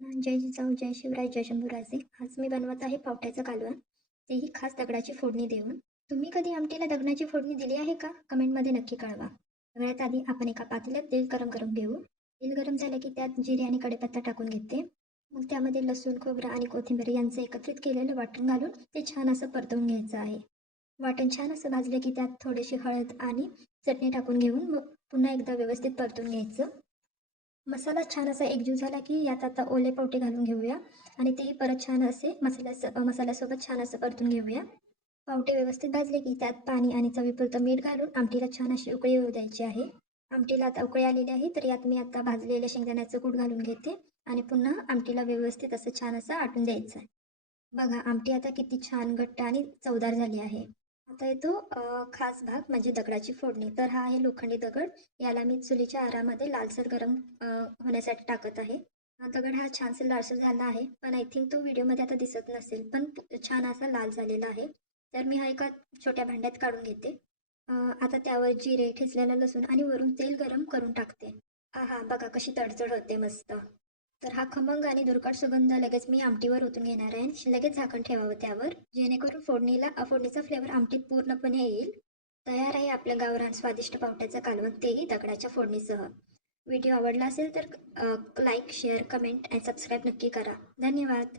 जय जिजाऊ, जय शिवराय, जय शंभूराजे. आज मी बनवत आहे पावट्याचं कालवण, तेही खास दगडाची फोडणी देऊन. तुम्ही कधी आमटीला दगडाची फोडणी दिली आहे का? कमेंटमध्ये नक्की कळवा. सगळ्यात आधी आपण एका पातेल्यात तेल गरम करून घेऊ. तेल गरम झालं की त्यात जिरे आणि कढीपत्ता टाकून घेते. मग त्यामध्ये लसूण, खोबरं आणि कोथिंबीर यांचं एकत्रित केलेलं वाटण घालून ते छान असं परतवून घ्यायचं आहे. वाटण छान असं भाजलं की त्यात थोडीशी हळद आणि चटणी टाकून घेऊन मग पुन्हा एकदा व्यवस्थित परतून घ्यायचं. मसाला छान असा एकजीव झाला की यात आता ओले पावटे घालून घेऊया आणि तेही परत छान असे मसाल्यासोबत छान असं परतून घेऊया. पावटे व्यवस्थित भाजले की त्यात पाणी आणि चवीपुरतं मीठ घालून आमटीला छान अशी उकळी येऊ द्यायची आहे. आमटीला आता उकळी आलेली आहे तर यात मी आता भाजलेले शेंगदाण्याचं कूट घालून घेते आणि पुन्हा आमटीला व्यवस्थित असं छान असं आटून द्यायचं आहे. बघा आमटी आता किती छान घट्ट आणि चवदार झाली आहे. आता येतो खास भाग म्हणजे दगडाची फोडणी. तर हा आहे लोखंडी दगड. याला मी चुलीच्या आरामध्ये लालसर गरम होण्यासाठी टाकत आहे. हा दगड हा छानसा लालसर झाला आहे. पण आय थिंक तो व्हिडिओमध्ये आता दिसत नसेल. पण छान असा लाल झालेला आहे. तर मी हा एका छोट्या भांड्यात काढून घेते. आता त्यावर जिरे, ठेचलेलं लसूण आणि वरून तेल गरम करून टाकते. आहा! बघा कशी तडतड होते मस्त. तर हा खमंग आणि दुर्गट सुगंध लगेच मी आमटीवर ओतून घेणार आहे आणि लगेच झाकण ठेवावं त्यावर, जेणेकरून फोडणीचा फ्लेवर आमटीत पूर्णपणे येईल. तयार आहे आपलं गावरान स्वादिष्ट पावट्याचं कालवण, तेही दगडाच्या फोडणीसह. व्हिडिओ आवडला असेल तर लाईक, शेअर, कमेंट आणि सबस्क्राईब नक्की करा. धन्यवाद.